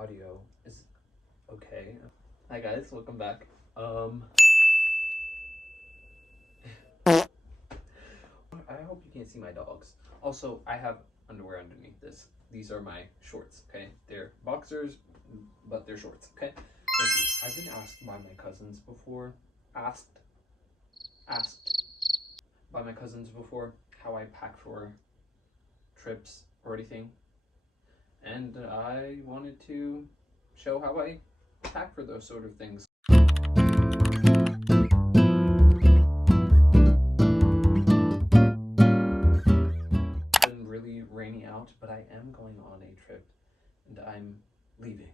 audio is okay. Hi guys, welcome back. I hope you can't see my dogs. Also, I have underwear underneath this. These are my shorts, okay? They're boxers, but they're shorts, okay? Thank you. I've been asked by my cousins before, asked by my cousins before how I pack for trips or anything. And I wanted to show how I pack for those sort of things. It's been really rainy out, but I am going on a trip and I'm leaving.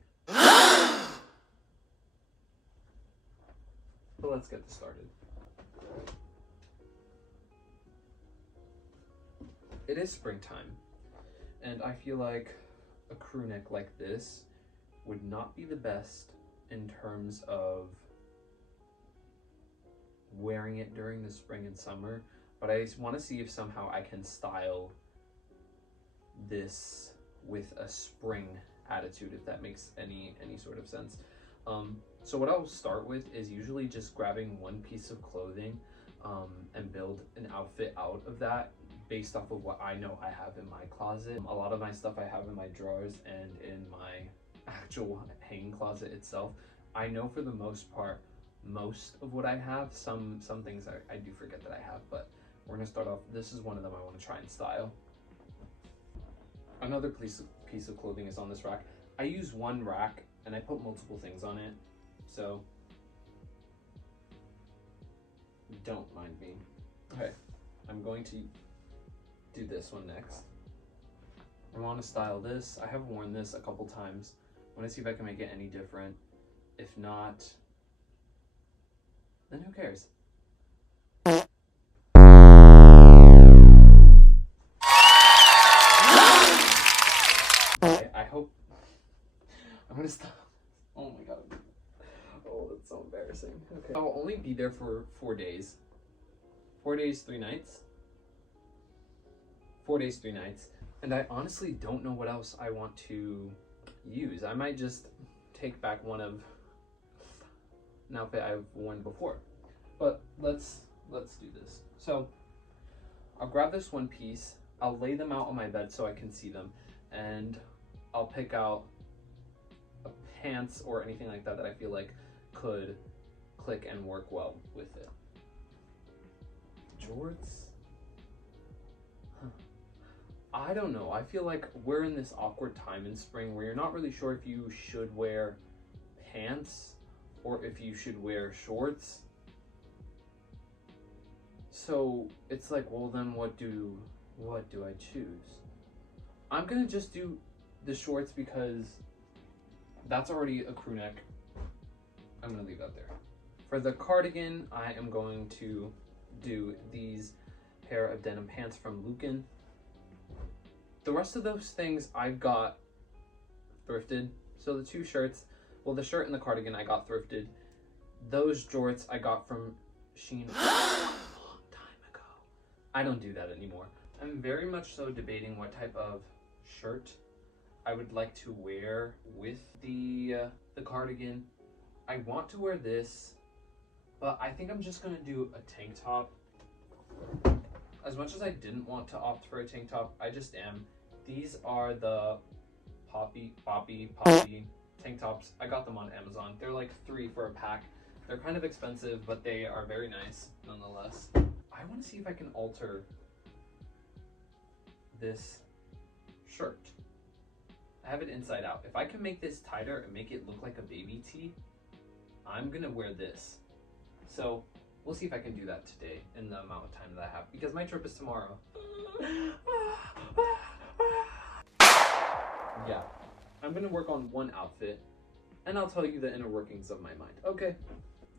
So let's get this started. It is springtime, and I feel like a crew neck like this would not be the best in terms of wearing it during the spring and summer, but I want to see if somehow I can style this with a spring attitude, if that makes any sort of sense. So what I'll start with is usually just grabbing one piece of clothing and build an outfit out of that based off of what I know I have in my closet. A lot of my stuff I have in my drawers and in my actual hanging closet itself. I know for the most part, most of what I have, some things I do forget that I have, but we're gonna start off. This is one of them I want to try and style. Another piece of clothing is on this rack. I use one rack and I put multiple things on it, so don't mind me. Okay, I'm going to do this one next. I want to style this. I have worn this a couple times. I want to see if I can make it any different. If not, then who cares? I hope I'm gonna stop. Oh my god. Oh, that's so embarrassing. Okay. I'll only be there for 4 days. 4 days, 3 nights. 4 days, 3 nights. And I honestly don't know what else I want to use. I might just take back one of an outfit I've worn before. But let's do this. So I'll grab this one piece. I'll lay them out on my bed so I can see them, and I'll pick out a pants or anything like that that I feel like could click and work well with it. Jorts? Huh. I don't know. I feel like we're in this awkward time in spring where you're not really sure if you should wear pants or if you should wear shorts. So it's like, well then what do I choose? I'm gonna just do the shorts because that's already a crew neck. I'm gonna leave that there. For the cardigan, I am going to do these pair of denim pants from Lucan. The rest of those things I've got thrifted. So the 2 shirts, well, the shirt and the cardigan I got thrifted. Those jorts I got from Shein a long time ago. I don't do that anymore. I'm very much so debating what type of shirt I would like to wear with the cardigan. I want to wear this, but I think I'm just gonna do a tank top. As much as I didn't want to opt for a tank top, I just am. These are the Poppy tank tops. I got them on Amazon. They're like 3 for a pack. They're kind of expensive, but they are very nice nonetheless. I want to see if I can alter this shirt. I have it inside out. If I can make this tighter and make it look like a baby tee, I'm gonna wear this. So we'll see if I can do that today in the amount of time that I have, because my trip is tomorrow. Yeah, I'm gonna work on one outfit and I'll tell you the inner workings of my mind. Okay,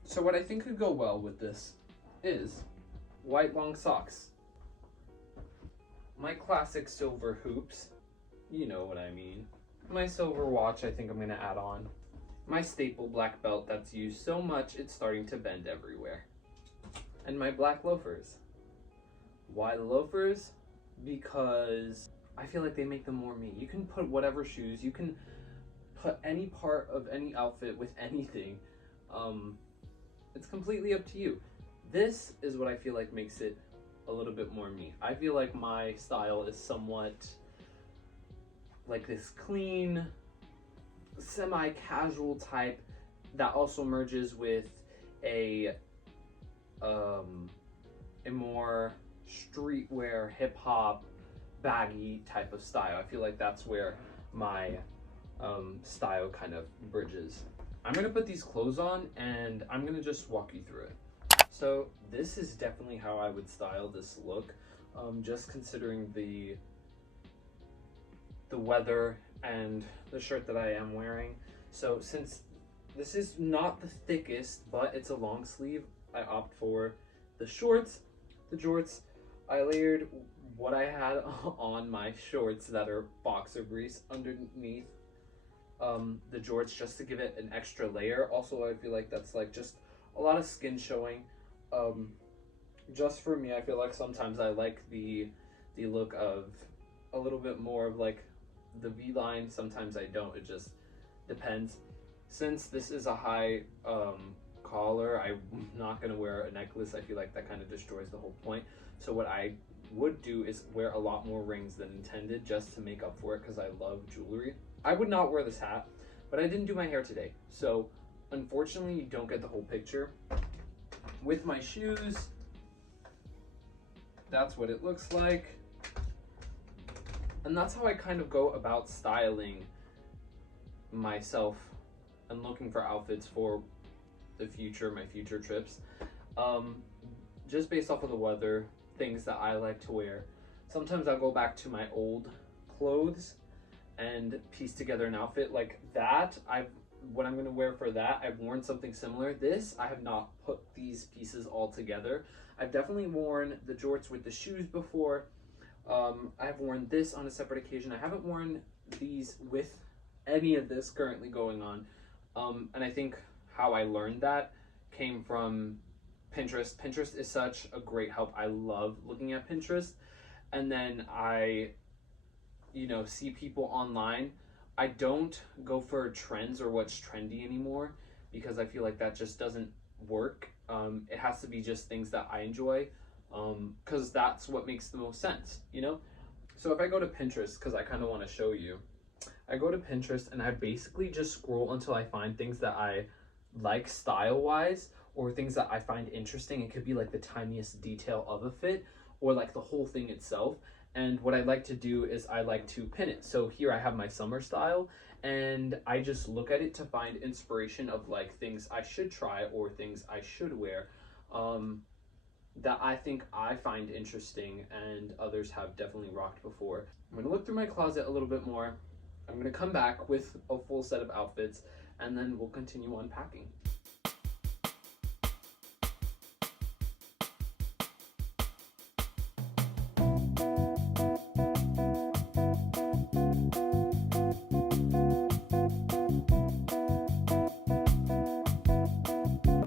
so what I think could go well with this is white long socks. My classic silver hoops, you know what I mean. My silver watch I think I'm gonna add on. My staple black belt that's used so much it's starting to bend everywhere. And my black loafers. Why the loafers? Because I feel like they make them more me. You can put whatever shoes, you can put any part of any outfit with anything. It's completely up to you. This is what I feel like makes it a little bit more me. I feel like my style is somewhat like this clean, semi-casual type that also merges with a more streetwear, hip-hop, baggy type of style. I feel like that's where my style kind of bridges. I'm gonna put these clothes on and I'm gonna just walk you through it. So this is definitely how I would style this look, just considering the weather and the shirt that I am wearing. So since this is not the thickest, but it's a long sleeve, I opt for the shorts, the jorts. I layered what I had on my shorts that are boxer briefs underneath the jorts just to give it an extra layer. Also, I feel like that's like just a lot of skin showing. Just for me, I feel like sometimes I like the look of a little bit more of like the V-line. Sometimes I don't. It just depends. Since this is a high collar, I'm not gonna wear a necklace. I feel like that kind of destroys the whole point. So what I would do is wear a lot more rings than intended just to make up for it because I love jewelry. I would not wear this hat, but I didn't do my hair today. So unfortunately, you don't get the whole picture. With my shoes, that's what it looks like. And that's how I kind of go about styling myself and looking for outfits for the future, my future trips. Just based off of the weather, things that I like to wear. Sometimes I'll go back to my old clothes and piece together an outfit like that. What I'm gonna wear for that, I've worn something similar. This, I have not put these pieces all together. I've definitely worn the jorts with the shoes before. I've worn this on a separate occasion. I haven't worn these with any of this currently going on. And I think how I learned that came from Pinterest. Pinterest is such a great help. I love looking at Pinterest. And then I, see people online. I don't go for trends or what's trendy anymore because I feel like that just doesn't work. It has to be just things that I enjoy because that's what makes the most sense, So if I go to Pinterest, because I kind of want to show you, I go to Pinterest and I basically just scroll until I find things that I like style-wise or things that I find interesting. It could be like the tiniest detail of a fit or like the whole thing itself. And what I like to do is I like to pin it. So here I have my summer style and I just look at it to find inspiration of like things I should try or things I should wear that I think I find interesting and others have definitely rocked before. I'm gonna look through my closet a little bit more. I'm gonna come back with a full set of outfits and then we'll continue unpacking.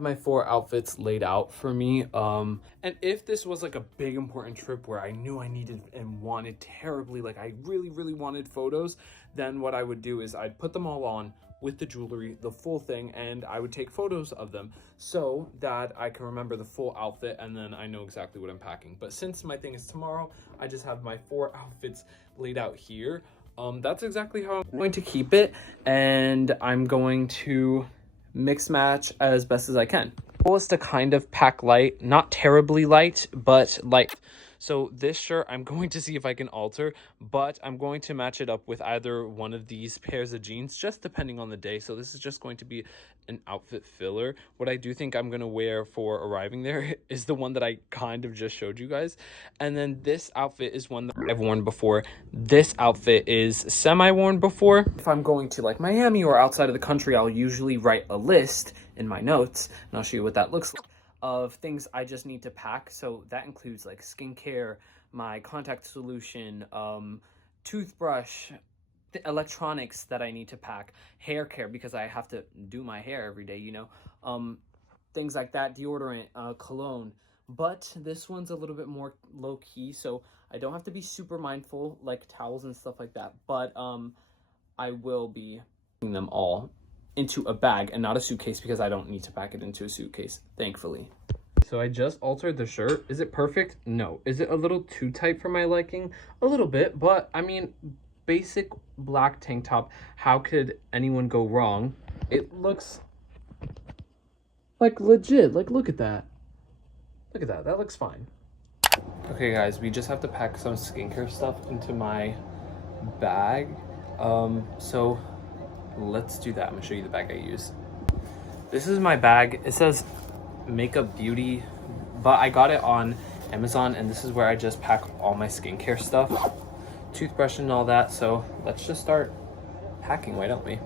My 4 outfits laid out for me, and if this was like a big important trip where I knew I needed and wanted terribly, like I really wanted photos, then what I would do is I'd put them all on with the jewelry, the full thing, and I would take photos of them so that I can remember the full outfit and then I know exactly what I'm packing. But since my thing is tomorrow, I just have my 4 outfits laid out here. That's exactly how I'm going to keep it, and I'm going to mix match as best as I can. The goal is to kind of pack light, not terribly light, but light. So this shirt, I'm going to see if I can alter, but I'm going to match it up with either one of these pairs of jeans, just depending on the day. So this is just going to be an outfit filler. What I do think I'm going to wear for arriving there is the one that I kind of just showed you guys. And then this outfit is one that I've worn before. This outfit is semi-worn before. If I'm going to like Miami or outside of the country, I'll usually write a list in my notes, and I'll show you what that looks like, of things I just need to pack. So that includes like skincare, my contact solution, toothbrush, the electronics that I need to pack, hair care because I have to do my hair every day, things like that, deodorant, cologne. But this one's a little bit more low key, so I don't have to be super mindful like towels and stuff like that. But I will be them all into a bag and not a suitcase because I don't need to pack it into a suitcase, thankfully. So I just altered the shirt. Is it perfect? No. Is it a little too tight for my liking? A little bit, but I mean, basic black tank top. How could anyone go wrong? It looks like legit. Like, look at that. Look at that. That looks fine. Okay, guys, we just have to pack some skincare stuff into my bag. So let's do that. I'm gonna show you the bag I use. This is my bag. It says Makeup Beauty, but I got it on Amazon, and this is where I just pack all my skincare stuff, toothbrush and all that. So let's just start packing, why don't we?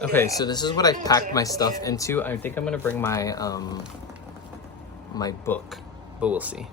Okay, so this is what I packed my stuff into. I think I'm gonna bring my my book, but we'll see.